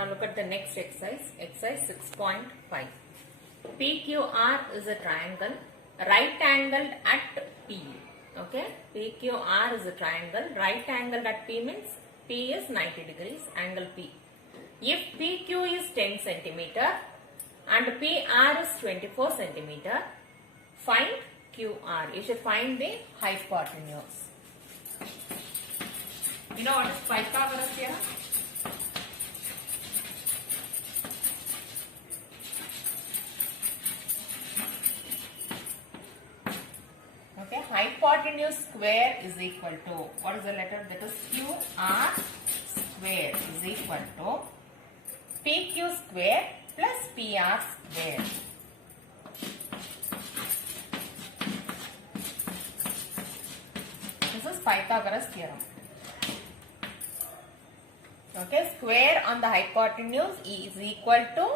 Now look at the next exercise, exercise 6.5. PQR is a triangle, right angled at P. Okay, PQR is a triangle, right angled at P means P is 90 degrees, angle P. If PQ is 10 centimeter and PR is 24 centimeter, find QR. You should find the hypotenuse. You know what is Pythagoras theorem? Okay, hypotenuse square is equal to, what is the letter? That is QR square is equal to PQ square plus PR square. This is Pythagoras theorem. Okay, square on the hypotenuse is equal to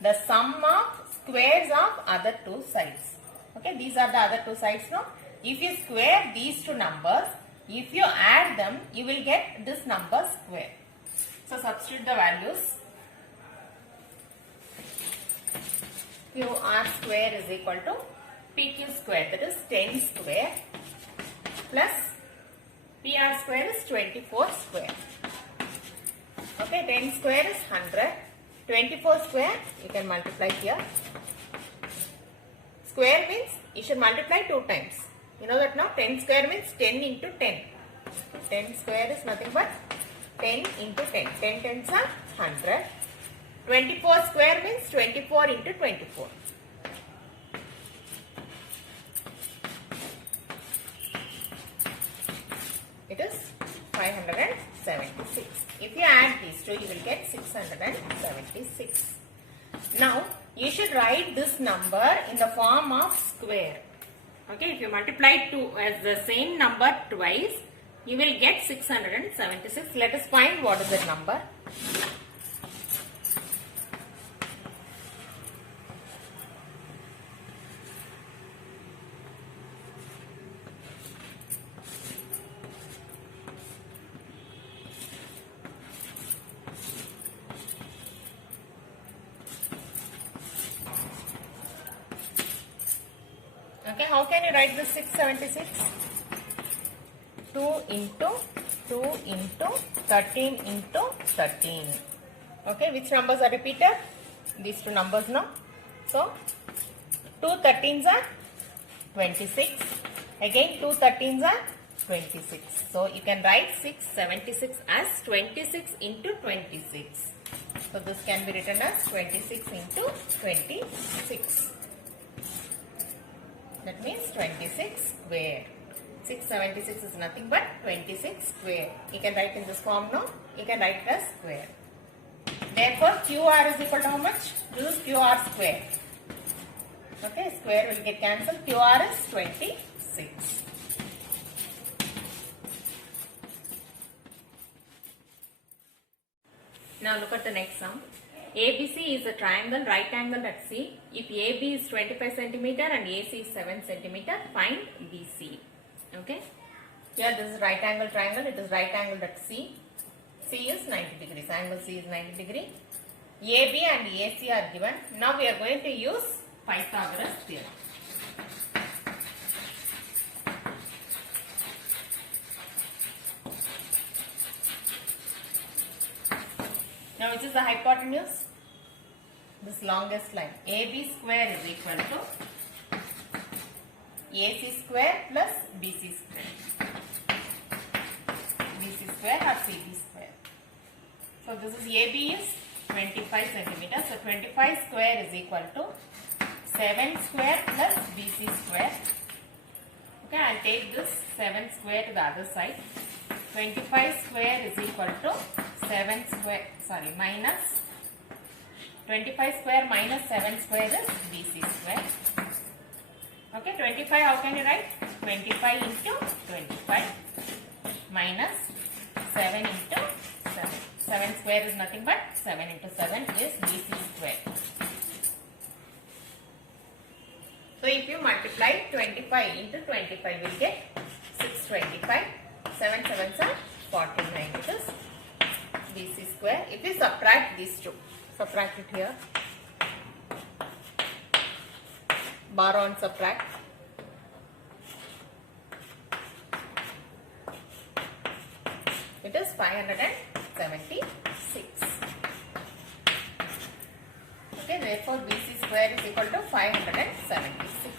the sum of squares of other two sides. Okay, these are the other two sides now. If you square these two numbers, if you add them, you will get this number square. So substitute the values. QR square is equal to PQ square, that is 10 square, plus PR square is 24 square. Okay, 10 square is 100. 24 square, you can multiply here. Square means you should multiply 2 times. You know that now? 10 square means 10 into 10. 10 square is nothing but 10 into 10. 10 tens are 100. 24 square means 24 into 24. It is 576. If you add these two, you will get 676. Now, you should write this number in the form of square. Okay, if you multiply 2 as the same number twice, you will get 676. Let us find what is that number. Okay, how can you write this 676? 2 into 2 into 13 into 13. Okay, which numbers are repeated? These two numbers now. So, 2 13s are 26. Again, 2 13s are 26. So, you can write 676 as 26 into 26. So, this can be written as 26 into 26. That means 26 square. 676 is nothing but 26 square. You can write in this form now. You can write it as square. Therefore, QR is equal to how much? Use QR square. Okay, square will get cancelled. QR is 26. Now look at the next sum. ABC is a triangle right angled at C. If AB is 25 centimeter and AC is 7 centimeter, find BC. Okay. Here this is right angle triangle. It is right angled at C. C is 90 degrees. Angle C is 90 degree. AB and AC are given. Now we are going to use Pythagoras theorem. Now which is the hypotenuse? This longest line. AB square is equal to AC square plus BC square. BC square or CB square. So this is AB is 25 centimeters. So 25 square is equal to 7 square plus BC square. Okay, I will take this 7 square to the other side. 25 square is equal to 7 square, minus 25 square minus 7 square is BC square. Okay, 25 how can you write? 25 into 25 minus 7 into 7. 7 square is nothing but 7 into 7 is BC square. So if you multiply 25 into 25, you will get 625. 7 sevens are 49. It is BC square. If you subtract these two. Subtract it here. Borrow and subtract. It is 576. Okay, therefore BC square is equal to 576.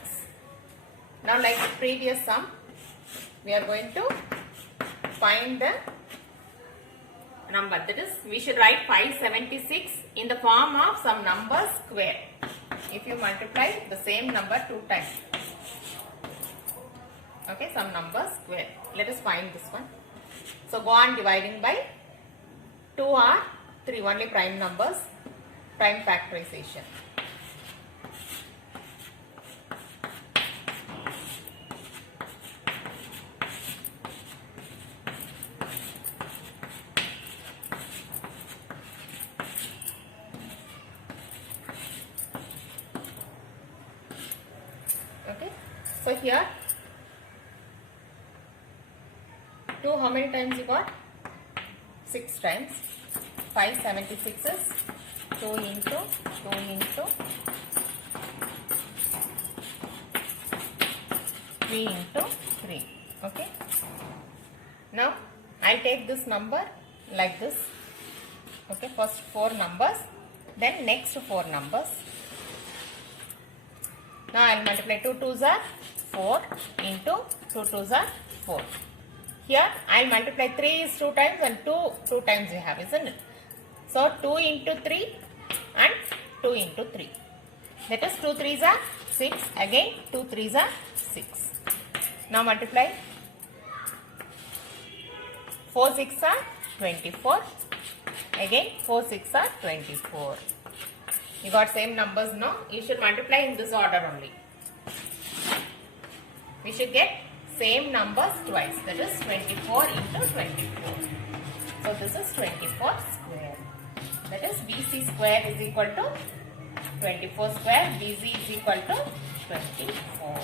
Now, like the previous sum, we are going to find the number. That is, we should write 576 in the form of some number square. If you multiply the same number 2 times. Okay, some number square. Let us find this one. So, go on dividing by 2 or 3, only prime numbers, prime factorization. Okay, so here 2 how many times you got? 6 times. 576 is 2 into 3 into 3. Okay. Now I'll take this number like this. Okay, first 4 numbers, then next 4 numbers. Now I'll multiply 2 2s are 4 into 2 2s are 4. Here I'll multiply 3 is 2 times and 2 times you have, isn't it? So 2 into 3 and 2 into 3. That is 2 3s are 6. Again 2 3s are 6. Now multiply 4 6 are 24. Again 4 6 are 24. You got same numbers, no? You should multiply in this order only. We should get same numbers twice. That is 24 into 24. So this is 24 square. That is BC square is equal to 24 square. BC is equal to 24.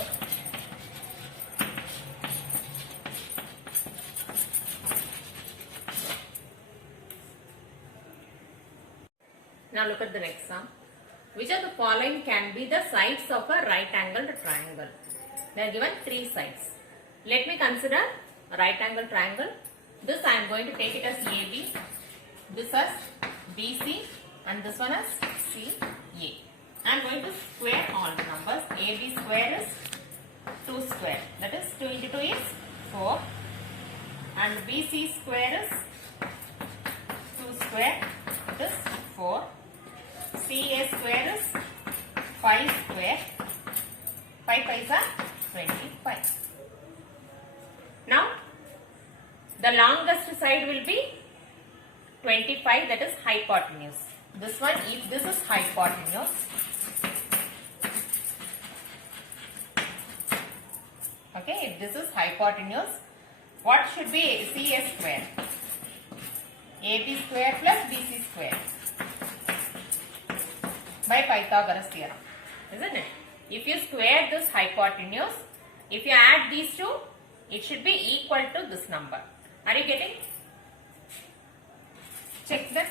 Now look at the next sum. Which of the following can be the sides of a right angled triangle? They are given 3 sides. Let me consider a right angled triangle. This I am going to take it as AB, this as BC, and this one as CA. I am going to square all the numbers. AB square is 2 square. That is 2 into 2 is 4. And BC square is 2 square. It is 4. CA square is 5 square. 5 5s are 25. Now, the longest side will be 25, that is hypotenuse. This one, if this is hypotenuse, okay, if this is hypotenuse, what should be CA square? AB square plus BC square by Pythagoras theorem, isn't it? If you square this hypotenuse, if you add these two, it should be equal to this number. Are you getting? Check that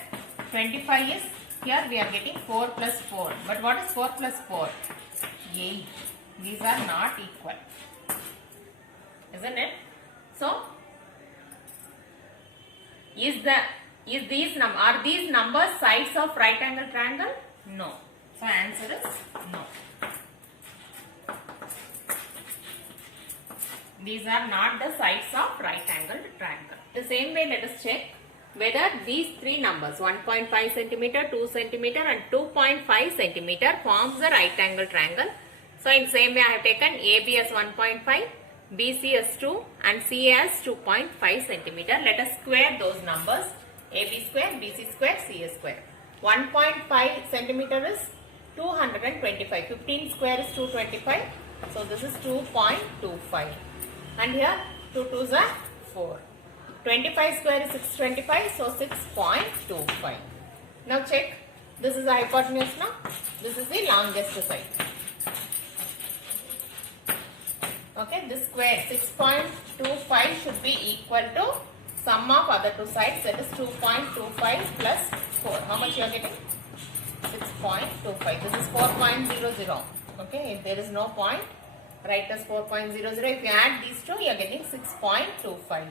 25 is, here we are getting 4 plus 4. But what is 4 plus 4? 8. These are not equal. Isn't it? So, are these numbers sides of right angle triangle? No. So, answer is no. These are not the sides of right angled triangle. The same way, let us check whether these 3 numbers 1.5 cm, 2 cm and 2.5 cm forms the right angle triangle. So, in same way I have taken AB as 1.5, BC as 2 and CA as 2.5 cm. Let us square those numbers. AB square, BC square, CA square. 1.5 cm is 225. 15 square is 225. So, this is 2.25. And here 2 2s are 4. 25 square is 625. So, 6.25. Now, check. This is the hypotenuse now. This is the longest side. Okay, this square 6.25 should be equal to sum of other two sides, that is 2.25 plus 4. How much you are getting? 6.25. This is 4.00. Okay, if there is no point, write as 4.00. If you add these two, you are getting 6.25.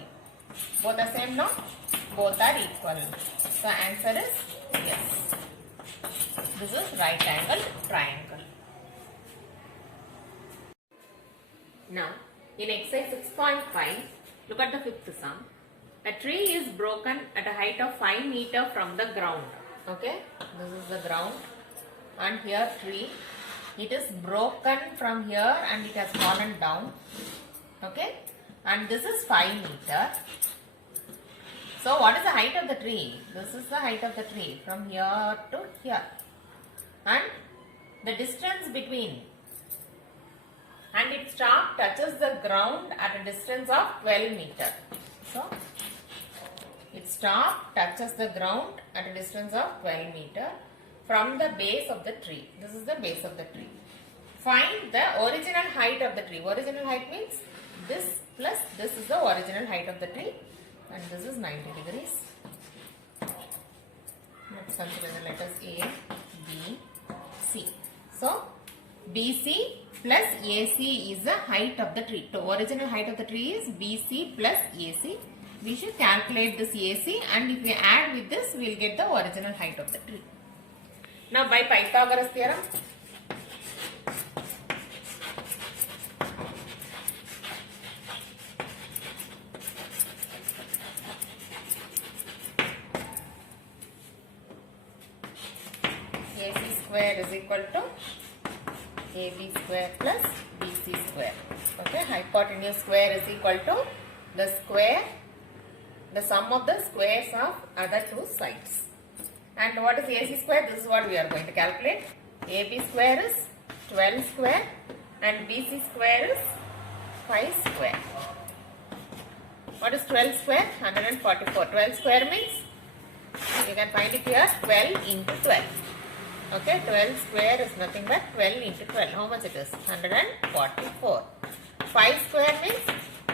Both are same now? Both are equal. So answer is yes. This is right angle triangle. Now, in exercise 6.5, look at the fifth sum. A tree is broken at a height of 5 meters from the ground. Okay, this is the ground, and here tree. It is broken from here and it has fallen down. Okay, and this is 5 meters. So what is the height of the tree? This is the height of the tree from here to here, and the distance between, and its stalk touches the ground at a distance of 12 meters. So its stalk touches the ground at a distance of 12 meters from the base of the tree. This is the base of the tree. Find the original height of the tree. Original height means this plus this is the original height of the tree, and this is 90 degrees. Let's consider the letters A, B, C. So BC plus AC is the height of the tree. The original height of the tree is BC plus AC. We should calculate this AC, and if we add with this, we will get the original height of the tree. Now by Pythagoras theorem, AC square is equal to AB square plus BC square. Okay, hypotenuse square is equal to the square, the sum of the squares of other two sides. And what is AC square? This is what we are going to calculate. AB square is 12 square and BC square is 5 square. What is 12 square? 144. 12 square means, you can find it here, 12 into 12. Okay, 12 square is nothing but 12 into 12. How much it is? 144. 5 square means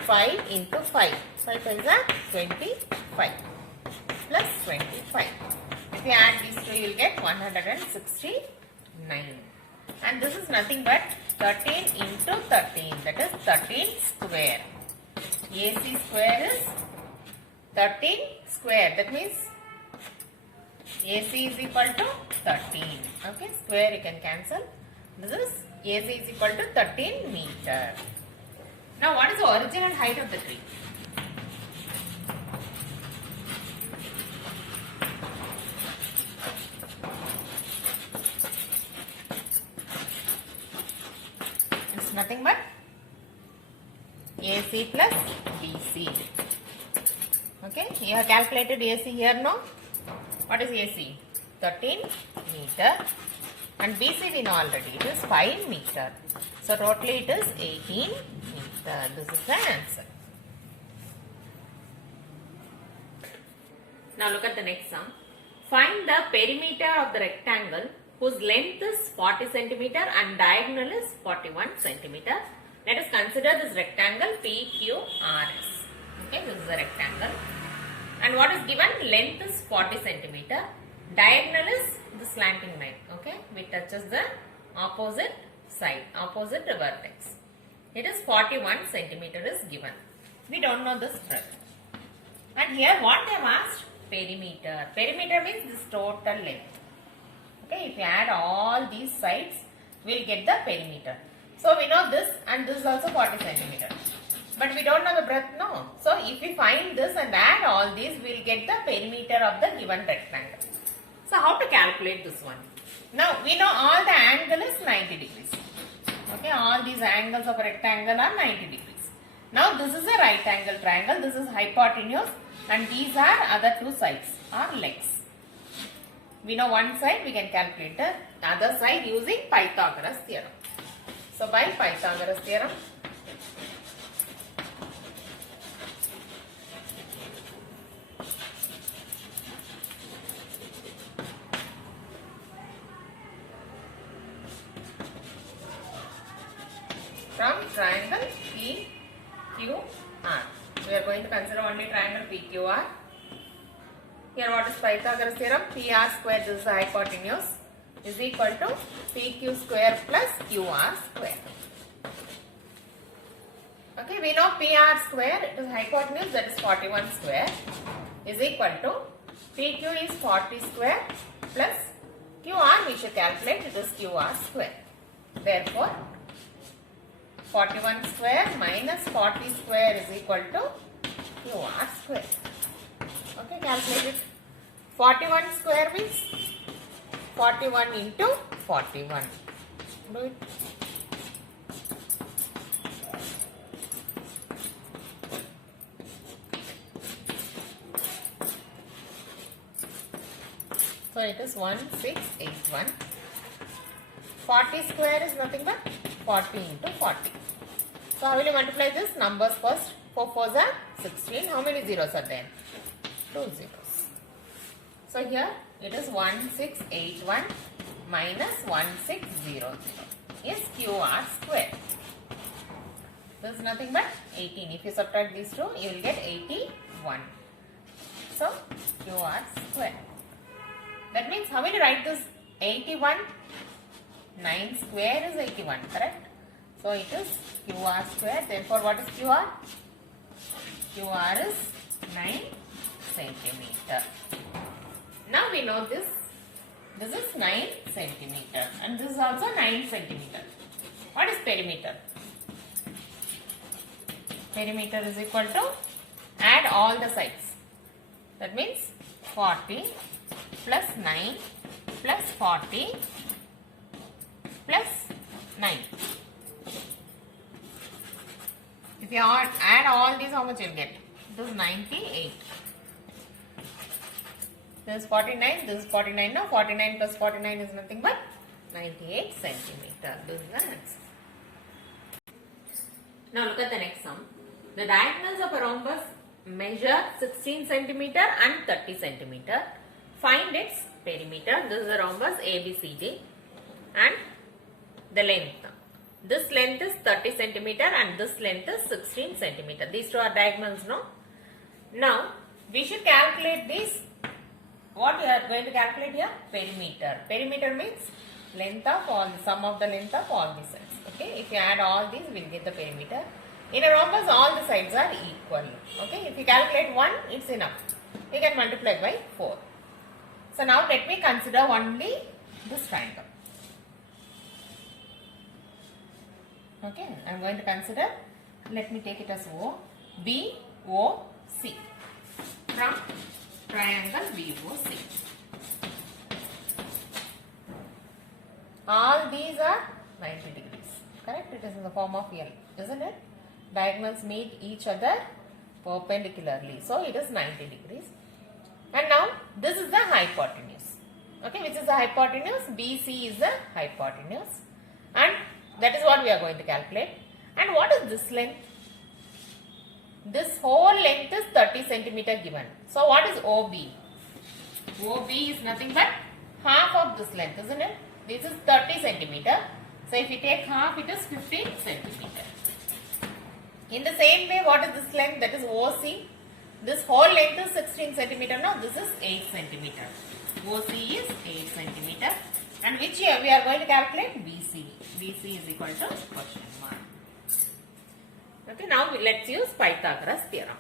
5 into 5. 5 times are 25 plus 25. If you add these two, you will get 169. And this is nothing but 13 into 13. That is 13 square. AC square is 13 square. That means AC is equal to 13. Okay, square you can cancel. This is AC is equal to 13 meter. Now what is the original height of the tree? It's nothing but AC plus BC. Okay, you have calculated AC here, no? What is AC? 13 meter, and BC we know already, it is 5 meter. So totally it is 18 meter. This is the answer. Now look at the next sum. Find the perimeter of the rectangle whose length is 40 centimeter and diagonal is 41 centimeter. Let us consider this rectangle PQRS. Okay, this is a rectangle. And what is given? Length is 40 centimeter. Diagonal is the slanting line. Okay, which touches the opposite side, opposite vertex. It is 41 centimeter is given. We don't know this breadth. And here what they have asked? Perimeter. Perimeter means this total length. Okay, if you add all these sides, we will get the perimeter. So we know this, and this is also 40 centimeter. But we don't know the breadth, no. So if we find this and add all these, we will get the perimeter of the given rectangle. So how to calculate this one? Now we know all the angle is 90 degrees. Okay, all these angles of a rectangle are 90 degrees. Now this is a right angle triangle, this is hypotenuse, and these are other two sides or legs. We know one side, we can calculate the other side using Pythagoras theorem. So by Pythagoras theorem, from triangle PQR, we are going going to consider only triangle PQR. Here what is Pythagoras theorem? PR square, this is the hypotenuse, is equal to PQ square plus QR square. Okay, we know PR square, it is hypotenuse, that is 41 square, is equal to PQ is 40 square plus QR we should calculate, it is QR square. Therefore, 41 square minus 40 square is equal to QR square. Okay, calculate it. 41 square means 41 into 41. Do it. So it is 1681. 40 square is nothing but 40 into 40. So how will you multiply this? Numbers first. 4 4s are 16. How many zeros are there? 2 zeros. So here it is 1681 minus 1600 is QR square. This is nothing but 18. If you subtract these two, you will get 81. So QR square. That means how will you write this? 81. 9 square is 81, correct? So it is QR square. Therefore, what is QR? QR is 9 centimeter. Now we know this. This is 9 centimeter and this is also 9 centimeter. What is perimeter? Perimeter is equal to add all the sides. That means 40 plus 9 plus 40 plus 9. If you add all these, how much you will get? This is 98. This is 49, this is 49 now. 49 plus 49 is nothing but 98 centimeter. This is the answer. Now look at the next sum. The diagonals of a rhombus measure 16 centimeter and 30 centimeter. Find its perimeter. This is a rhombus ABCD and the length. This length is 30 centimeter and this length is 16 centimeter. These two are diagonals, no? Now, we should calculate this. What we are going to calculate here? Perimeter. Perimeter means length of all, sum of the length of all the sides. Okay, if you add all these, we will get the perimeter. In a rhombus, all the sides are equal. Okay, if you calculate 1, it's enough. You can multiply by 4. So now let me consider only this triangle. Okay, I am going to consider, let me take it as O, B, O, C from triangle VOC. All these are 90 degrees, correct? It is in the form of L, isn't it? Diagonals meet each other perpendicularly, so it is 90 degrees. And now this is the hypotenuse, okay, which is the hypotenuse, BC is the hypotenuse, and that is what we are going to calculate. And what is this length? This whole length is 30 centimeter given. So what is OB? OB is nothing but half of this length, isn't it? This is 30 centimeter. So if you take half, it is 15 centimeter. In the same way, what is this length? That is OC. This whole length is 16 centimeter. Now this is 8 centimeter. OC is 8 centimeter. And which here we are going to calculate? BC. BC is equal to question mark. Okay, now let's use Pythagoras theorem.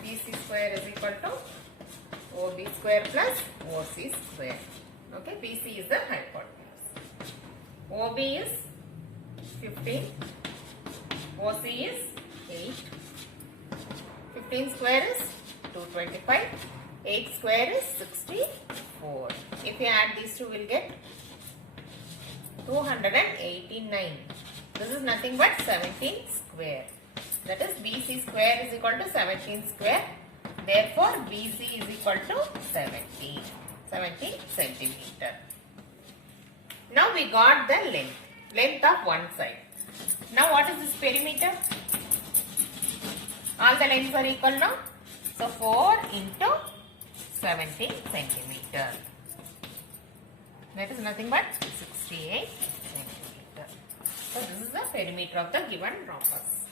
BC square is equal to OB square plus OC square. Okay, BC is the hypotenuse. OB is 15, OC is 8, 15 square is 225, 8 square is 64. If you add these two, we will get 289. This is nothing but 17 square. That is BC square is equal to 17 square. Therefore, BC is equal to 70 centimeter. Now we got the length of one side. Now what is this perimeter? All the lengths are equal now. So 4 into 17 centimeter. That is nothing but 68 centimeter. So this is the perimeter of the given rhombus.